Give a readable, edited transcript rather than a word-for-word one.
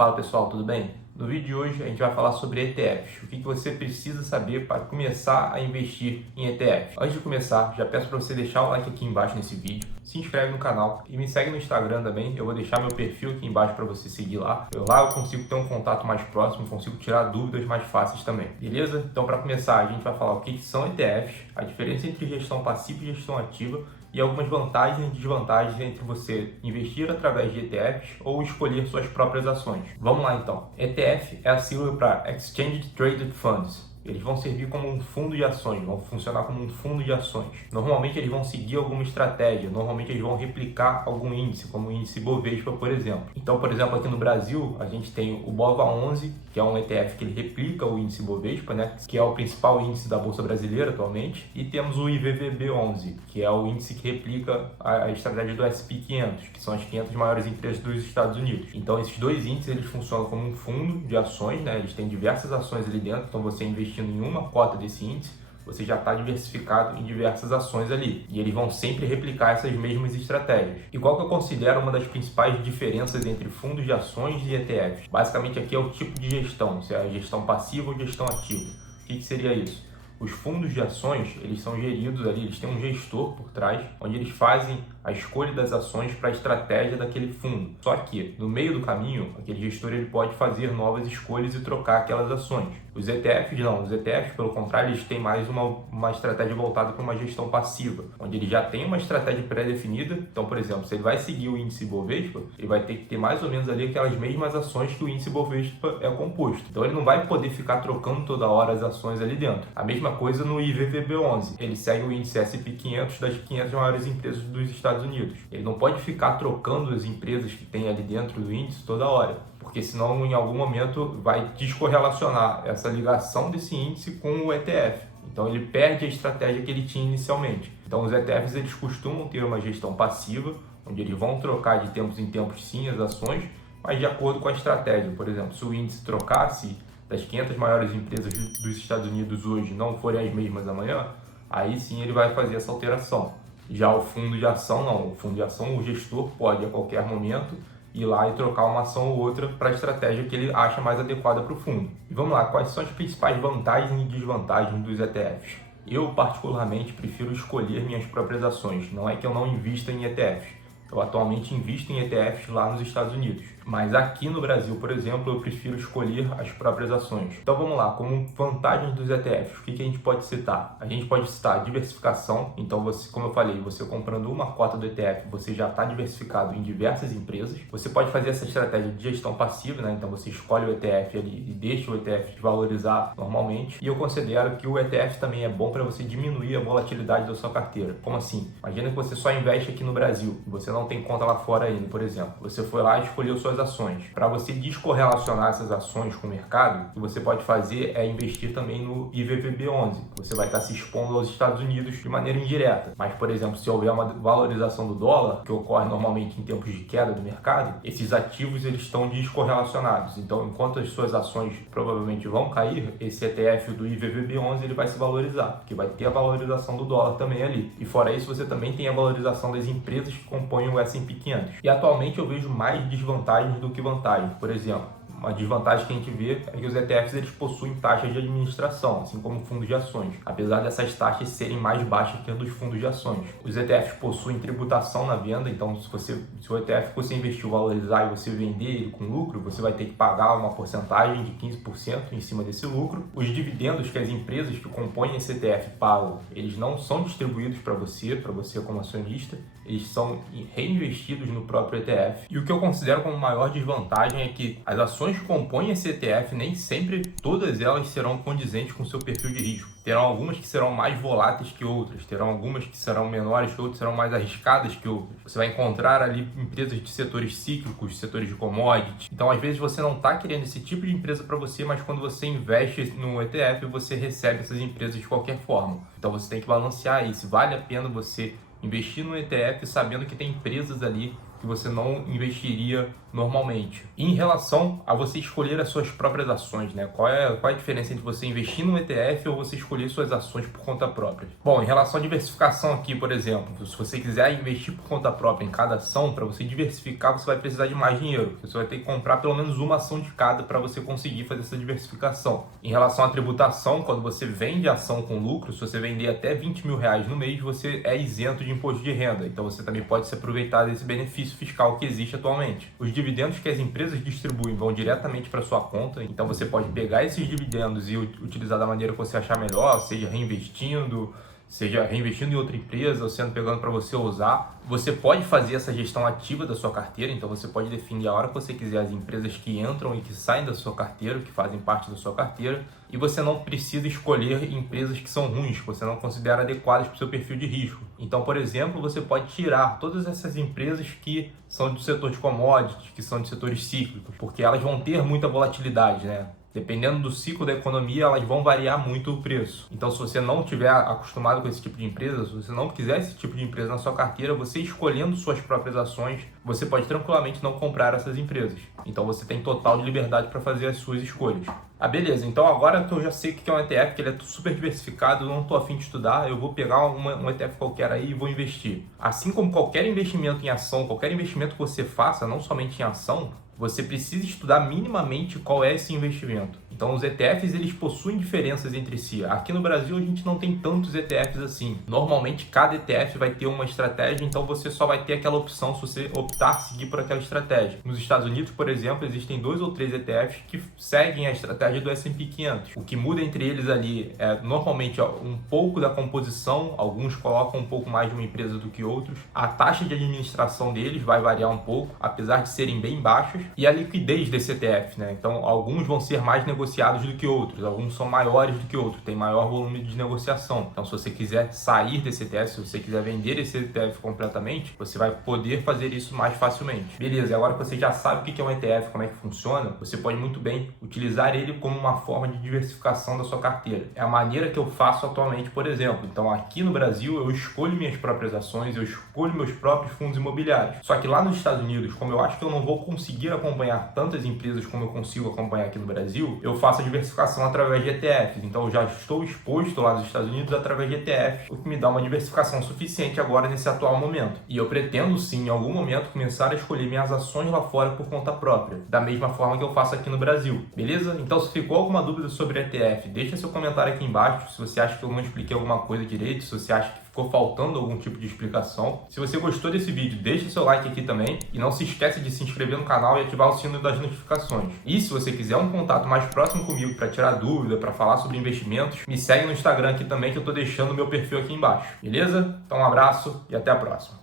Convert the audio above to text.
Fala pessoal, tudo bem? No vídeo de hoje a gente vai falar sobre ETFs, o que você precisa saber para começar a investir em ETFs. Antes de começar, já peço para você deixar o like aqui embaixo nesse vídeo, se inscreve no canal e me segue no Instagram também, eu vou deixar meu perfil aqui embaixo para você seguir lá. Lá eu consigo ter um contato mais próximo, consigo tirar dúvidas mais fáceis também, beleza? Então para começar a gente vai falar o que são ETFs, a diferença entre gestão passiva e gestão ativa, e algumas vantagens e desvantagens entre você investir através de ETFs ou escolher suas próprias ações. Vamos lá então. ETF é a sigla para Exchange Traded Funds. Eles vão servir como um fundo de ações, vão funcionar como um fundo de ações. Normalmente eles vão seguir alguma estratégia, normalmente eles vão replicar algum índice, como o índice Bovespa, por exemplo. Então, por exemplo, aqui no Brasil, a gente tem o BOVA11, que é um ETF que ele replica o índice Bovespa, né, que é o principal índice da Bolsa Brasileira atualmente, e temos o IVVB11, que é o índice que replica a estratégia do SP500, que são as 500 maiores empresas dos Estados Unidos. Então, esses dois índices eles funcionam como um fundo de ações, né, eles têm diversas ações ali dentro, então você investindo em uma cota desse índice, você já está diversificado em diversas ações ali. E eles vão sempre replicar essas mesmas estratégias. E qual que eu considero uma das principais diferenças entre fundos de ações e ETFs? Basicamente aqui é o tipo de gestão, se é a gestão passiva ou gestão ativa. O que seria isso? Os fundos de ações, eles são geridos ali, eles têm um gestor por trás, onde eles fazem a escolha das ações para a estratégia daquele fundo. Só que, no meio do caminho, aquele gestor ele pode fazer novas escolhas e trocar aquelas ações. Os ETFs não, os ETFs, pelo contrário, eles têm mais uma estratégia voltada para uma gestão passiva, onde ele já tem uma estratégia pré-definida. Então, por exemplo, se ele vai seguir o índice Bovespa, ele vai ter que ter mais ou menos ali aquelas mesmas ações que o índice Bovespa é composto. Então, ele não vai poder ficar trocando toda hora as ações ali dentro. A mesma coisa no IVVB11. Ele segue o índice SP500 das 500 maiores empresas dos Estados Unidos. Ele não pode ficar trocando as empresas que tem ali dentro do índice toda hora, porque senão em algum momento vai descorrelacionar essa ligação desse índice com o ETF. Então ele perde a estratégia que ele tinha inicialmente. Então os ETFs eles costumam ter uma gestão passiva, onde eles vão trocar de tempos em tempos sim as ações, mas de acordo com a estratégia. Por exemplo, se o índice trocasse das 500 maiores empresas dos Estados Unidos hoje não forem as mesmas amanhã, aí sim ele vai fazer essa alteração. Já o fundo de ação não, o fundo de ação o gestor pode a qualquer momento ir lá e trocar uma ação ou outra para a estratégia que ele acha mais adequada para o fundo. E vamos lá, quais são as principais vantagens e desvantagens dos ETFs? Eu particularmente prefiro escolher minhas próprias ações, não é que eu não invista em ETFs. Eu atualmente invisto em ETFs lá nos Estados Unidos. Mas aqui no Brasil, por exemplo, eu prefiro escolher as próprias ações. Então vamos lá, como vantagens dos ETFs, o que a gente pode citar? A gente pode citar diversificação. Então, você, como eu falei, você comprando uma cota do ETF, você já está diversificado em diversas empresas. Você pode fazer essa estratégia de gestão passiva, né? Então você escolhe o ETF ali e deixa o ETF desvalorizar normalmente. E eu considero que o ETF também é bom para você diminuir a volatilidade da sua carteira. Como assim? Imagina que você só investe aqui no Brasil e você não tem conta lá fora ainda, por exemplo. Você foi lá e escolheu suas ações. Para você descorrelacionar essas ações com o mercado, o que você pode fazer é investir também no IVVB11. Você vai estar se expondo aos Estados Unidos de maneira indireta. Mas, por exemplo, se houver uma valorização do dólar, que ocorre normalmente em tempos de queda do mercado, esses ativos eles estão descorrelacionados. Então, enquanto as suas ações provavelmente vão cair, esse ETF do IVVB11 ele vai se valorizar, porque vai ter a valorização do dólar também ali. E fora isso, você também tem a valorização das empresas que compõem o S&P 500. E atualmente eu vejo mais desvantagens do que vantagens. Por exemplo, uma desvantagem que a gente vê é que os ETFs eles possuem taxas de administração, assim como fundos de ações, apesar dessas taxas serem mais baixas que a dos fundos de ações. Os ETFs possuem tributação na venda, então se o ETF que você investiu valorizar e você vender ele com lucro, você vai ter que pagar uma porcentagem de 15% em cima desse lucro. Os dividendos que as empresas que compõem esse ETF pagam, eles não são distribuídos para você como acionista, eles são reinvestidos no próprio ETF. E o que eu considero como maior desvantagem é que as ações que compõem esse ETF, nem sempre todas elas serão condizentes com o seu perfil de risco. Terão algumas que serão mais voláteis que outras, terão algumas que serão menores que outras, serão mais arriscadas que outras. Você vai encontrar ali empresas de setores cíclicos, setores de commodities. Então, às vezes, você não está querendo esse tipo de empresa para você, mas quando você investe no ETF, você recebe essas empresas de qualquer forma. Então, você tem que balancear isso. Vale a pena você investir no ETF sabendo que tem empresas ali que você não investiria normalmente. E em relação a você escolher as suas próprias ações, né? Qual é a diferença entre você investir num ETF ou você escolher suas ações por conta própria? Bom, em relação à diversificação aqui, por exemplo, se você quiser investir por conta própria em cada ação, para você diversificar, você vai precisar de mais dinheiro. Você vai ter que comprar pelo menos uma ação de cada para você conseguir fazer essa diversificação. Em relação à tributação, quando você vende ação com lucro, se você vender até 20 mil reais no mês, você é isento de imposto de renda. Então você também pode se aproveitar desse benefício fiscal que existe atualmente. Os dividendos que as empresas distribuem vão diretamente para sua conta, então você pode pegar esses dividendos e utilizar da maneira que você achar melhor, seja reinvestindo em outra empresa, ou sendo pegando para você usar. Você pode fazer essa gestão ativa da sua carteira, então você pode definir a hora que você quiser as empresas que entram e que saem da sua carteira, que fazem parte da sua carteira, e você não precisa escolher empresas que são ruins, que você não considera adequadas para o seu perfil de risco. Então, por exemplo, você pode tirar todas essas empresas que são do setor de commodities, que são de setores cíclicos, porque elas vão ter muita volatilidade, né? Dependendo do ciclo da economia, elas vão variar muito o preço. Então, se você não estiver acostumado com esse tipo de empresa, se você não quiser esse tipo de empresa na sua carteira, você escolhendo suas próprias ações, você pode tranquilamente não comprar essas empresas. Então, você tem total de liberdade para fazer as suas escolhas. Ah, beleza. Então, agora que eu já sei o que é um ETF, que ele é super diversificado, eu não estou a fim de estudar, eu vou pegar um ETF qualquer aí e vou investir. Assim como qualquer investimento em ação, qualquer investimento que você faça, não somente em ação, você precisa estudar minimamente qual é esse investimento. Então, os ETFs, eles possuem diferenças entre si. Aqui no Brasil, a gente não tem tantos ETFs assim. Normalmente, cada ETF vai ter uma estratégia, então você só vai ter aquela opção se você optar seguir por aquela estratégia. Nos Estados Unidos, por exemplo, existem 2 ou 3 ETFs que seguem a estratégia do S&P 500. O que muda entre eles ali é, normalmente, um pouco da composição. Alguns colocam um pouco mais de uma empresa do que outros. A taxa de administração deles vai variar um pouco, apesar de serem bem baixos. E a liquidez desse ETF, né? Então, alguns vão ser mais negociados do que outros, alguns são maiores do que outros, tem maior volume de negociação. Então, se você quiser sair desse ETF, se você quiser vender esse ETF completamente, você vai poder fazer isso mais facilmente. Beleza, e agora que você já sabe o que é um ETF, como é que funciona, você pode muito bem utilizar ele como uma forma de diversificação da sua carteira. É a maneira que eu faço atualmente, por exemplo. Então, aqui no Brasil, eu escolho minhas próprias ações, eu escolho meus próprios fundos imobiliários. Só que lá nos Estados Unidos, como eu acho que eu não vou conseguir acompanhar tantas empresas como eu consigo acompanhar aqui no Brasil, eu faço a diversificação através de ETFs. Então, eu já estou exposto lá nos Estados Unidos através de ETFs, o que me dá uma diversificação suficiente agora nesse atual momento. E eu pretendo sim, em algum momento, começar a escolher minhas ações lá fora por conta própria, da mesma forma que eu faço aqui no Brasil. Beleza? Então, se ficou alguma dúvida sobre ETF, deixa seu comentário aqui embaixo. Se você acha que eu não expliquei alguma coisa direito, se você acha que ficou faltando algum tipo de explicação. Se você gostou desse vídeo, deixa seu like aqui também e não se esquece de se inscrever no canal e ativar o sino das notificações. E se você quiser um contato mais próximo comigo para tirar dúvida, para falar sobre investimentos, me segue no Instagram aqui também, que eu estou deixando o meu perfil aqui embaixo. Beleza? Então um abraço e até a próxima.